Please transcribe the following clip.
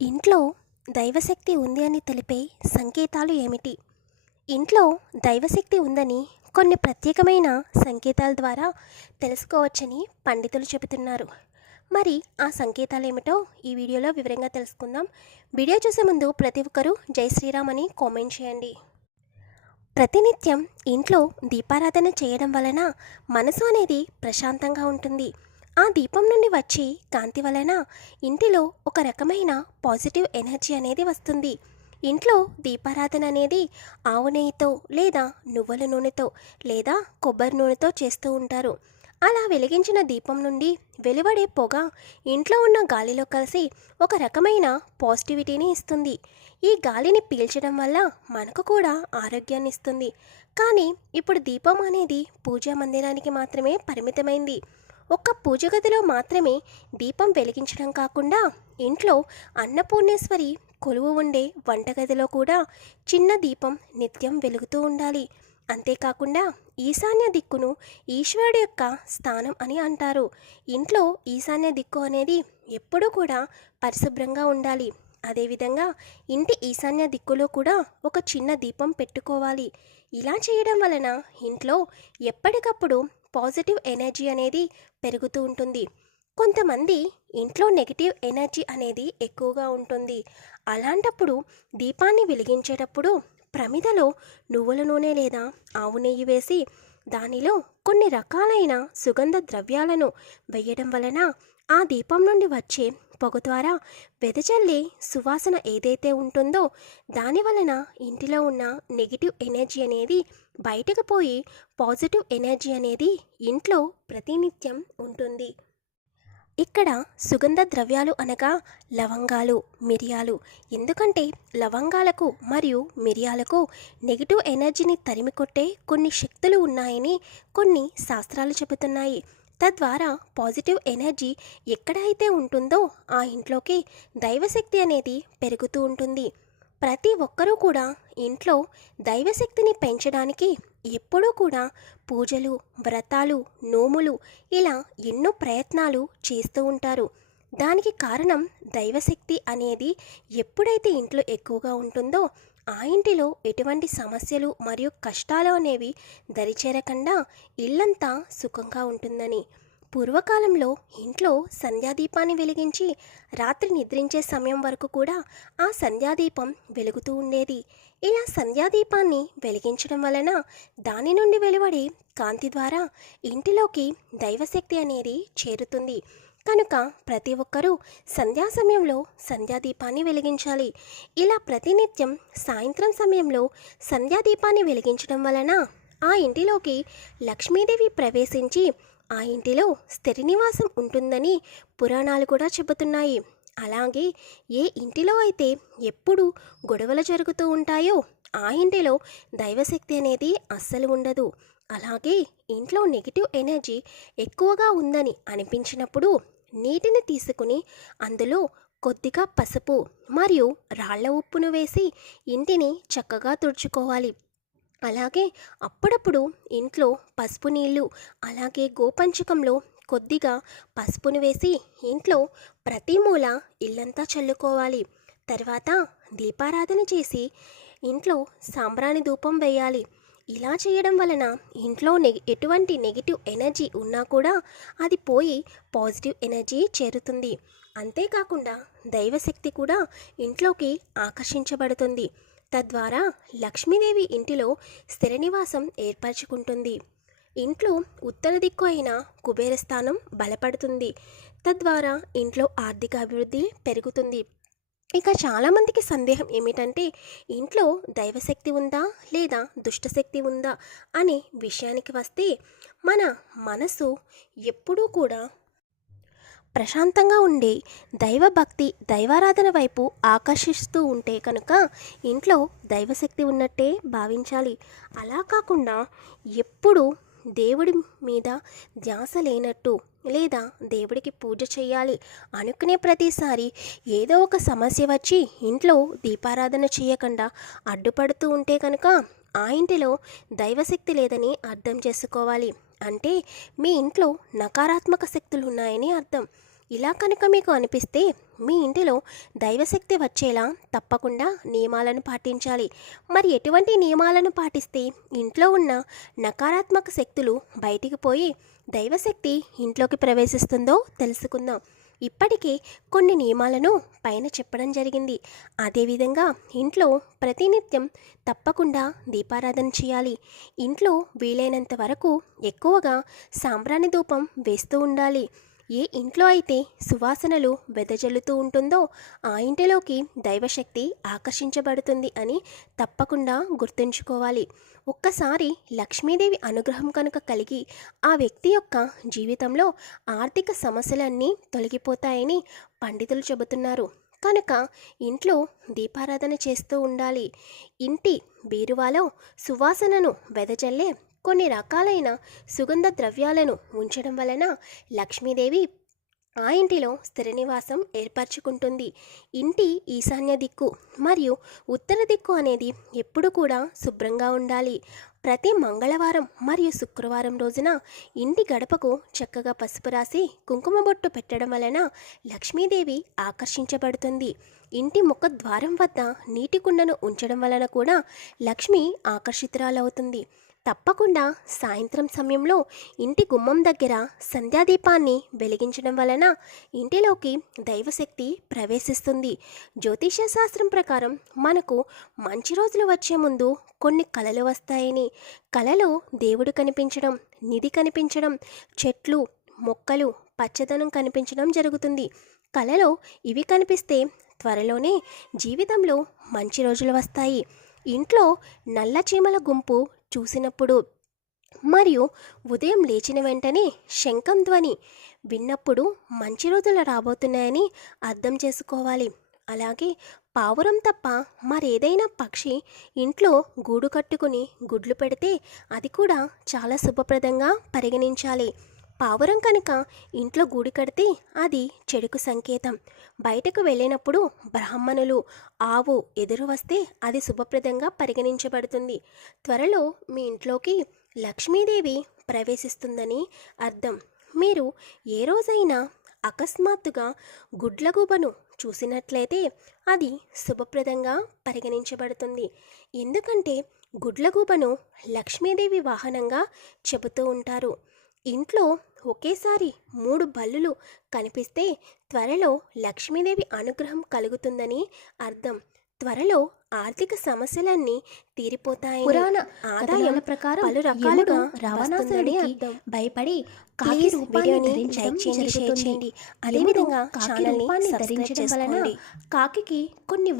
ఇంట్లో దైవశక్తి ఉంది అని తెలిపే సంకేతాలు ఏమిటి? ఇంట్లో దైవశక్తి ఉందని కొన్ని ప్రత్యేకమైన సంకేతాల ద్వారా తెలుసుకోవచ్చని పండితులు చెబుతున్నారు. మరి ఆ సంకేతాలేమిటో ఈ వీడియోలో వివరంగా తెలుసుకుందాం. వీడియో చూసే ముందు ప్రతి ఒక్కరూ జై శ్రీరామ్ అని కామెంట్ చేయండి. ప్రతినిత్యం ఇంట్లో దీపారాధన చేయడం వలన మనసు అనేది ప్రశాంతంగా ఉంటుంది. ఆ దీపం నుండి వచ్చే కాంతి వలన ఇంటిలో ఒక రకమైన పాజిటివ్ ఎనర్జీ అనేది వస్తుంది. ఇంట్లో దీపారాధన అనేది ఆవు నెయ్యితో లేదా నువ్వుల నూనెతో లేదా కొబ్బరి నూనెతో చేస్తూ ఉంటారు. అలా వెలిగించిన దీపం నుండి వెలువడే పొగ ఇంట్లో ఉన్న గాలిలో కలిసి ఒక రకమైన పాజిటివిటీని ఇస్తుంది. ఈ గాలిని పీల్చడం వల్ల మనకు కూడా ఆరోగ్యాన్ని ఇస్తుంది. కానీ ఇప్పుడు దీపం అనేది పూజా మందిరానికి మాత్రమే పరిమితమైంది. ఒక్క పూజ గదిలో మాత్రమే దీపం వెలిగించడం కాకుండా ఇంట్లో అన్నపూర్ణేశ్వరి కొలువు ఉండే వంటగదిలో కూడా చిన్న దీపం నిత్యం వెలుగుతూ ఉండాలి. అంతేకాకుండా ఈశాన్య దిక్కును ఈశ్వరుడు యొక్క స్థానం అని అంటారు. ఇంట్లో ఈశాన్య దిక్కు అనేది ఎప్పుడూ కూడా పరిశుభ్రంగా ఉండాలి. అదేవిధంగా ఇంటి ఈశాన్య దిక్కులో కూడా ఒక చిన్న దీపం పెట్టుకోవాలి. ఇలా చేయడం వలన ఇంట్లో ఎప్పటికప్పుడు పాజిటివ్ ఎనర్జీ అనేది పెరుగుతూ ఉంటుంది. కొంతమంది ఇంట్లో నెగిటివ్ ఎనర్జీ అనేది ఎక్కువగా ఉంటుంది. అలాంటప్పుడు దీపాన్ని వెలిగించేటప్పుడు ప్రమిదలో నువ్వుల నూనె లేదా ఆవు నెయ్యి వేసి దానిలో కొన్ని రకాలైన సుగంధ ద్రవ్యాలను వేయడం వలన ఆ దీపం నుండి వచ్చే పొగ ద్వారా వెదజల్లే సువాసన ఏదైతే ఉంటుందో దాని వలన ఇంటిలో ఉన్న నెగిటివ్ ఎనర్జీ అనేది బయటకు పోయి పాజిటివ్ ఎనర్జీ అనేది ఇంట్లో ప్రతినిత్యం ఉంటుంది. ఇక్కడ సుగంధ ద్రవ్యాలు అనగా లవంగాలు, మిరియాలు. ఎందుకంటే లవంగాలకు మరియు మిరియాలకు నెగిటివ్ ఎనర్జీని తరిమికొట్టే కొన్ని శక్తులు ఉన్నాయని కొన్ని శాస్త్రాలు చెబుతున్నాయి. తద్వారా పాజిటివ్ ఎనర్జీ ఎక్కడైతే ఉంటుందో ఆ ఇంట్లోకి దైవశక్తి అనేది పెరుగుతూ ఉంటుంది. ప్రతి ఒక్కరూ కూడా ఇంట్లో దైవశక్తిని పెంచడానికి ఎప్పుడూ కూడా పూజలు, వ్రతాలు, నోములు ఇలా ఎన్నో ప్రయత్నాలు చేస్తూ ఉంటారు. దానికి కారణం దైవశక్తి అనేది ఎప్పుడైతే ఇంట్లో ఎక్కువగా ఉంటుందో ఆ ఇంటిలో ఎటువంటి సమస్యలు మరియు కష్టాలు అనేవి దరిచేరకుండా ఇల్లంతా సుఖంగా ఉంటుందని. పూర్వకాలంలో ఇంట్లో సంధ్యాదీపాన్ని వెలిగించి రాత్రి నిద్రించే సమయం వరకు కూడా ఆ సంధ్యాదీపం వెలుగుతూ ఉండేది. ఇలా సంధ్యాదీపాన్ని వెలిగించడం వలన దాని నుండి వెలువడే కాంతి ద్వారా ఇంటిలోకి దైవశక్తి అనేది చేరుతుంది. కనుక ప్రతి ఒక్కరూ సంధ్యా సమయంలో సంధ్యాదీపాన్ని వెలిగించాలి. ఇలా ప్రతినిత్యం సాయంత్రం సమయంలో సంధ్యాదీపాన్ని వెలిగించడం వలన ఆ ఇంటిలోకి లక్ష్మీదేవి ప్రవేశించి ఆ ఇంటిలో స్థిర నివాసం ఉంటుందని పురాణాలు కూడా చెబుతున్నాయి. అలాగే ఏ ఇంటిలో అయితే ఎప్పుడు గొడవలు జరుగుతూ ఉంటాయో ఆ ఇంటిలో దైవశక్తి అనేది అస్సలు ఉండదు. అలాగే ఇంట్లో నెగిటివ్ ఎనర్జీ ఎక్కువగా ఉందని అనిపించినప్పుడు నీటిని తీసుకుని అందులో కొద్దిగా పసుపు మరియు రాళ్ల ఉప్పును వేసి ఇంటిని చక్కగా తుడుచుకోవాలి. అలాగే అప్పుడప్పుడు ఇంట్లో పసుపు నీళ్ళు అలాగే గోపంచకంలో కొద్దిగా పసుపును వేసి ఇంట్లో ప్రతి మూల ఇల్లంతా చల్లుకోవాలి. తర్వాత దీపారాధన చేసి ఇంట్లో సాంబ్రాణి ధూపం వేయాలి. ఇలా చేయడం వలన ఇంట్లో ఎటువంటి నెగిటివ్ ఎనర్జీ ఉన్నా కూడా అది పోయి పాజిటివ్ ఎనర్జీ చేరుతుంది. అంతేకాకుండా దైవశక్తి కూడా ఇంట్లోకి ఆకర్షించబడుతుంది. తద్వారా లక్ష్మీదేవి ఇంటిలో స్థిర నివాసం ఏర్పరచుకుంటుంది. ఇంట్లో ఉత్తర దిక్కు అయిన కుబేర స్థానం బలపడుతుంది. తద్వారా ఇంట్లో ఆర్థిక అభివృద్ధి పెరుగుతుంది. ఇక చాలామందికి సందేహం ఏమిటంటే ఇంట్లో దైవశక్తి ఉందా లేదా దుష్టశక్తి ఉందా అనే విషయానికి వస్తే మన మనసు ఎప్పుడూ కూడా ప్రశాంతంగా ఉండి దైవభక్తి దైవారాధన వైపు ఆకర్షిస్తూ ఉంటే కనుక ఇంట్లో దైవశక్తి ఉన్నట్టే భావించాలి. అలా కాకుండా ఎప్పుడు దేవుడి మీద ధ్యాస లేనట్టు లేదా దేవుడికి పూజ చేయాలి అనుకునే ప్రతిసారి ఏదో ఒక సమస్య వచ్చి ఇంట్లో దీపారాధన చేయకుండా అడ్డుపడుతూ ఉంటే కనుక ఆ ఇంటిలో దైవశక్తి లేదని అర్థం చేసుకోవాలి. అంటే మీ ఇంట్లో నకారాత్మక శక్తులు ఉన్నాయని అర్థం. ఇలా కనుక మీకు అనిపిస్తే మీ ఇంటిలో దైవశక్తి వచ్చేలా తప్పకుండా నియమాలను పాటించాలి. మరి ఎటువంటి నియమాలను పాటిస్తే ఇంట్లో ఉన్న నకారాత్మక శక్తులు బయటికి పోయి దైవశక్తి ఇంట్లోకి ప్రవేశిస్తుందో తెలుసుకుందాం. ఇప్పటికే కొన్ని నియమాలను పైన చెప్పడం జరిగింది. అదేవిధంగా ఇంట్లో ప్రతినిత్యం తప్పకుండా దీపారాధన చేయాలి. ఇంట్లో వీలైనంత వరకు ఎక్కువగా సాంబ్రాణి ధూపం వేస్తూ ఉండాలి. ఏ ఇంట్లో అయితే సువాసనలు వెదజల్లుతూ ఉంటుందో ఆ ఇంటిలోకి దైవశక్తి ఆకర్షించబడుతుంది అని తప్పకుండా గుర్తుంచుకోవాలి. ఒక్కసారి లక్ష్మీదేవి అనుగ్రహం కనుక కలిగి ఆ వ్యక్తి యొక్క జీవితంలో ఆర్థిక సమస్యలన్నీ తొలగిపోతాయని పండితులు చెబుతున్నారు. కనుక ఇంట్లో దీపారాధన చేస్తూ ఉండాలి. ఇంటి బీరువాలో సువాసనను వెదజల్లే కొన్ని రకాలైన సుగంధ ద్రవ్యాలను ఉంచడం వలన లక్ష్మీదేవి ఆ ఇంటిలో స్థిర నివాసం ఏర్పరచుకుంటుంది. ఇంటి ఈశాన్య దిక్కు మరియు ఉత్తర దిక్కు అనేది ఎప్పుడు కూడా శుభ్రంగా ఉండాలి. ప్రతి మంగళవారం మరియు శుక్రవారం రోజున ఇంటి గడపకు చక్కగా పసుపు రాసి కుంకుమ బొట్టు పెట్టడం వలన లక్ష్మీదేవి ఆకర్షించబడుతుంది. ఇంటి ముఖ ద్వారం వద్ద నీటి కుండను ఉంచడం వలన కూడా లక్ష్మి ఆకర్షితురాలవుతుంది. తప్పకుండా సాయంత్రం సమయంలో ఇంటి గుమ్మం దగ్గర సంధ్యాదీపాన్ని వెలిగించడం వలన ఇంటిలోకి దైవశక్తి ప్రవేశిస్తుంది. జ్యోతిష శాస్త్రం ప్రకారం మనకు మంచి రోజులు వచ్చే ముందు కొన్ని కలలు వస్తాయని, కలలో దేవుడు కనిపించడం, నిధి కనిపించడం, చెట్లు మొక్కలు పచ్చదనం కనిపించడం జరుగుతుంది. కలలో ఇవి కనిపిస్తే త్వరలోనే జీవితంలో మంచి రోజులు వస్తాయి. ఇంట్లో నల్ల చీమల గుంపు చూసినప్పుడు మరియు ఉదయం లేచిన వెంటనే శంఖం ధ్వని విన్నప్పుడు మంచి రోజులు రాబోతున్నాయని అర్థం చేసుకోవాలి. అలాగే పావురం తప్ప మరేదైనా పక్షి ఇంట్లో గూడు కట్టుకుని గుడ్లు పెడితే అది కూడా చాలా శుభప్రదంగా పరిగణించాలి. పావురం కనుక ఇంట్లో గూడు కడితే అది చెడుకు సంకేతం. బయటకు వెళ్ళినప్పుడు బ్రాహ్మణులు ఆవు ఎదురు వస్తే అది శుభప్రదంగా పరిగణించబడుతుంది. త్వరలో మీ ఇంట్లోకి లక్ష్మీదేవి ప్రవేశిస్తుందని అర్థం. మీరు ఏ రోజైనా అకస్మాత్తుగా గుడ్లగూబను చూసినట్లయితే అది శుభప్రదంగా పరిగణించబడుతుంది. ఎందుకంటే గుడ్లగూబను లక్ష్మీదేవి వాహనంగా చెబుతూ ఉంటారు. ఇంట్లో ఒకేసారి 3 బల్లులు కనిపిస్తే త్వరలో లక్ష్మీదేవి అనుగ్రహం కలుగుతుందని అర్థం. త్వరలో ఆర్థిక సమస్యలన్నీ తీరిపోతాయి. పురాణ ఆదాయాల ప్రకారం పలు రకాలుగా రావణాసురుడికి భయపడి కాకి వీడియోని లైక్ చేయండి, షేర్ చేయండి. అదేవిధంగా ఛానల్ని సబ్స్క్రైబ్ చేసుకోండి. కాకి కొన్ని